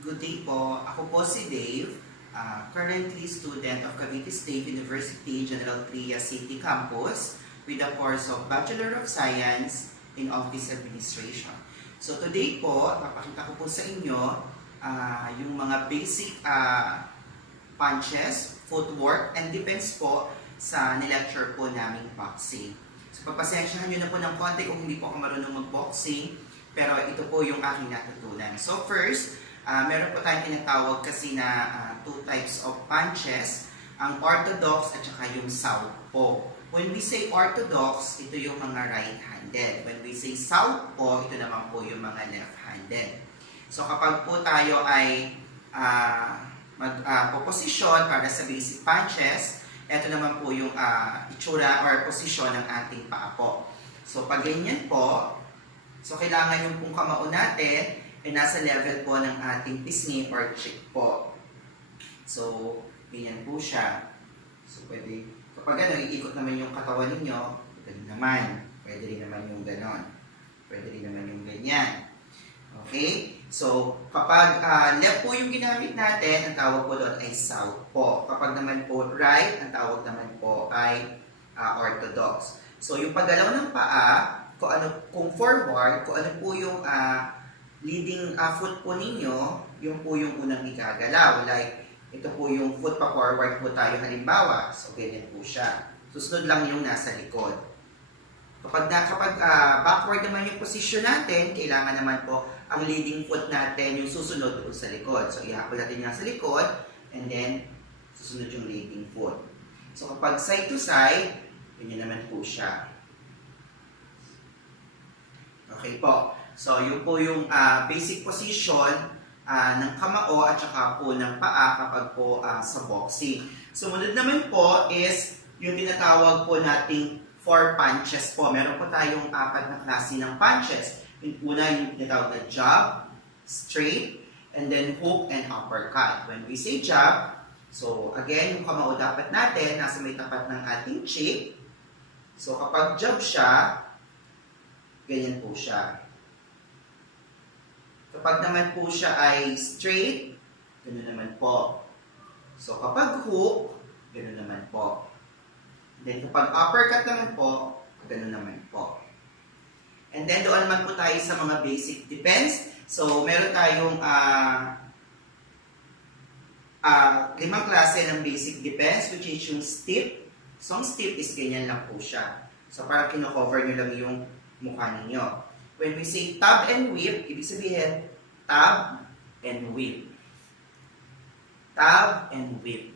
Good day po. Ako po si Dave, currently student of Cavite State University General Trias City Campus with the course of Bachelor of Science in Office Administration. So today po, papakita ko po sa inyo yung mga basic punches, footwork, and defense po sa nilecture po naming boxing. So pagpasensyahan nyo na po ng konti kung hindi po ako marunong mag-boxing, pero ito po yung aking natutunan. So first, meron po tayong tinatawag kasi na two types of punches, ang orthodox at saka yung southpaw. When we say orthodox, ito yung mga right-handed. When we say southpaw, ito naman po yung mga left-handed. So kapag po tayo ay mag-posisyon para sa basic punches, ito naman po yung itsura or posisyon ng ating paa po. So pag ganyan po, so kailangan yung pong kamao natin ay nasa level po ng ating pisngi or cheek po. So, ganyan po siya. So, pwede, kapag ano, iikot naman yung katawan ninyo, pwede naman. Pwede rin naman yung ganon. Pwede rin naman yung ganyan. Okay? So, kapag left po yung ginamit natin, ang tawag po doon ay southpaw. Kapag naman po right, ang tawag naman po ay orthodox. So, yung paggalaw ng paa, kung forward, kung ano po yung leading foot po ninyo, yung po yung unang igagalaw. Like, ito po yung foot pa forward po tayo halimbawa. So, ganyan po siya. Susunod lang yung nasa likod. Kapag backward naman yung position natin, kailangan naman po ang leading foot natin yung susunod doon sa likod. So, ihapon natin yung sa likod, and then, susunod yung leading foot. So, kapag side to side, ganyan naman po siya. Okay po. So, yun po yung basic position ng kamao at saka po ng paa kapag po sa boxing. Sumunod naman po is yung tinatawag po nating 4 punches po. Meron po tayong 4 na klase ng punches. Yung una yung tinatawag na jab, straight, and then hook and uppercut. When we say jab, so again, yung kamao dapat natin nasa may tapat ng ating cheek. So, kapag jab siya, ganyan po siya. Kapag naman po siya ay straight, ganoon naman po. So, kapag hook, ganoon naman po. Then, kapag uppercut naman po, ganoon naman po. And then, doon naman po tayo sa mga basic defense. So, meron tayong 5 klase ng basic defense, which is yung stiff. So, ang stiff is ganyan lang po siya. So, parang kino-cover nyo lang yung mukha ninyo. When we say tab and whip, ibig sabihin, tab and whip. Tab and whip.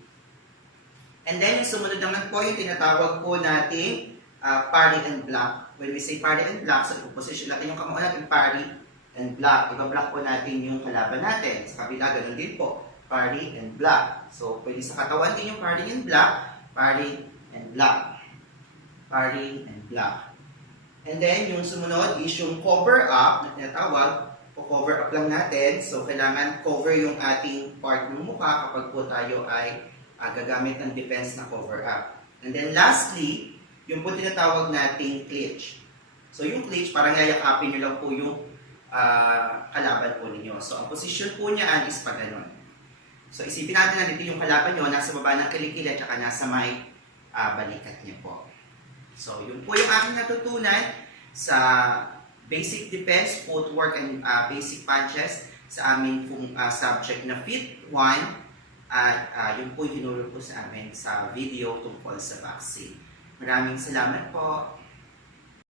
And then, yung sumunod naman po, yung tinatawag po natin, parry and block. When we say parry and block, so position natin yung kamao natin, parry and block. Iba-block po natin yung kalaban natin. Sa kabila, ganun din po. Parry and block. So, pwede sa katawan din yung parry and block. Parry and block. Parry and block. And then, yung sumunod is yung cover up na tinatawag. O cover up lang natin. So, kailangan cover yung ating part ng mukha kapag po tayo ay gagamit ng defense na cover up. And then, lastly, yung po tinatawag nating clinch. So, yung clinch, parang yayakapin nyo lang po yung kalaban po ninyo. So, ang position po niya is pa ganun. So, isipin natin na dito yung kalaban nyo, nasa baba ng kilikili at saka nasa may balikat niya po. So, yun po yung aking natutunan sa basic defense, footwork, and basic punches sa aming subject na Fit 1. At yun po yung hinulog po sa amin sa video tungkol sa vaccine. Maraming salamat po.